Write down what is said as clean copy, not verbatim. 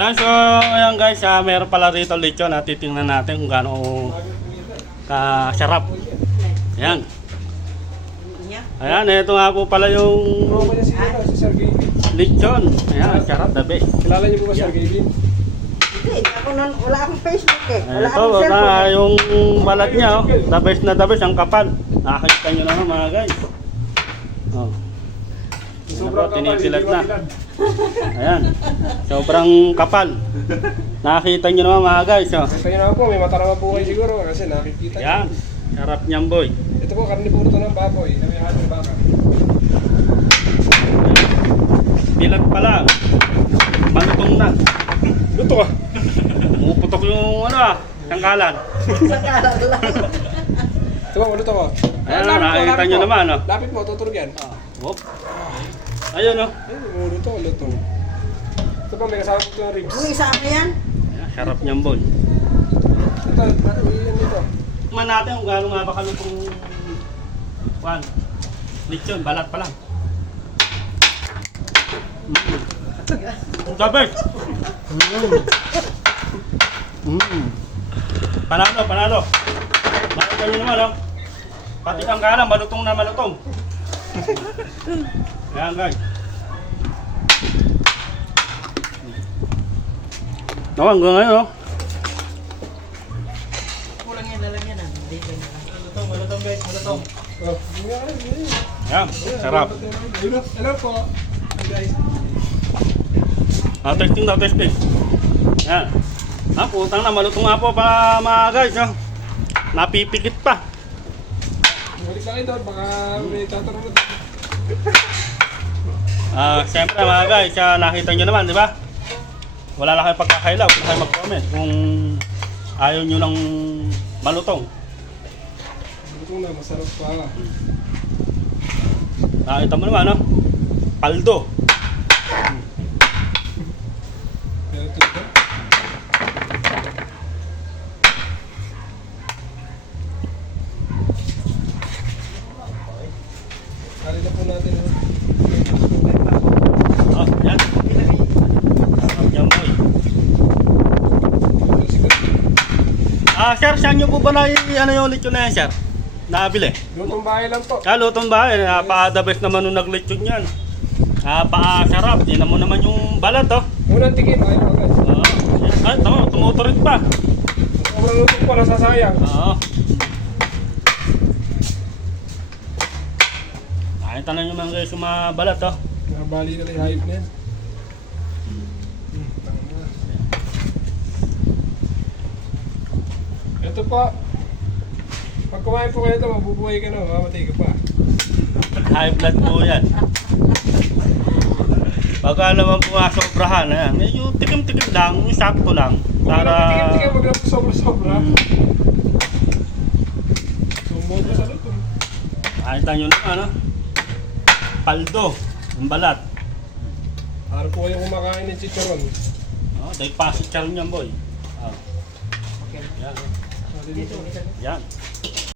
So, ayan guys, meron pala rito lechon. Titingnan natin kung gaano kasarap. Ayan. Ayan, ito nga po pala yung lechon. Ayan, sarap, the best. Kilala niyo po ba Sir Gavin? Hindi, ako nun, wala akong Facebook eh. Wala Ito, akong cellphone. yung balat niya, oh, the best na the best, ang kapal. Nakakita nyo naman mga guys. Oh. Sobrang kapal, Tinitilag hindi na. mabilad. Ayan, sobrang kapal. Nakakita nyo naman mga guys. Oh. Kaya naman po, may mata naman po kayo siguro kasi nakikita niyo. Ayan, sarap niyan boy. Ito po, karne puro to ng baboy. Na may hatong baka. Pilag pa lang. Malutong na. Luto ka! Umuputok yung tangkalan. Sakalan lang. Ito ba, luto ko. Ayan, nakikita nyo naman. Oh. Lapit mo, tutulog yan. Whoop. Ayun oh. Ayun, luto. Ito pa, may kasama po ito ng ribs. Ang isa mo yan? Ayan, sarap niyan boy. Ito, yan dito. Tingnan natin kung gaano nga ba kalutong lechon, balat pa lang. The best. Panalo. Makita nyo naman, oh. Pati kang kalang, malutong na malutong. Ayan, guys. Hanggang ngayon, oh. Kulang yan na lang yan. Hindi ka na lang. Malutong, guys, malutong. Oh, Ayan, sarap. Hello po. Guys. Testing daw, testing. Ayan. Putang na, malutong nga po pa mga guys, oh. Napipikit pa. Balik sa akin doon, baka may tatanong na. Siyempre mga guys, nakita nyo naman, di ba? Wala lang kayo pagkakailaw, kung kayo mag-comment kung ayaw nyo ng malutong. Luto na, masarap pa. Nakita mo naman, no? Paldo. Pero ito ito. Kali na po natin. Oh, yan. Yan boy. Sir, saan nyo po ba yung lechon na yan, sir? Nabili? Lutong bahay lang po. Lutong ba? Napaka-the best naman nung naglechon yan. Napaka-sarap. Tingnan mo naman yung balat, oh. Unang tikim, ayaw agad. Ay, tama, tumuturit pa. Sobrang lutong po, nasasayang. Oo. Nakita na nyo mga guys yung mga balat, oh. Nabali na lang yung hype na yan. Ito po. Pag kumain po kayo ito, mabubuhay ka na, mamatay ka pa. High blood po yan. Pagka naman po nga sobrahan, ayan, medyo tikim-tikim lang, sakto lang. Para... Tikim-tikim, wag lang po sobra-sobra. Sumbod na sa luto. Nakita nyo naman, ano? Paldo, yung balat. Para po kayong kumakain ng chicharon. Dahil pasit ka rin yan, boy. Yan. Dito. Yan.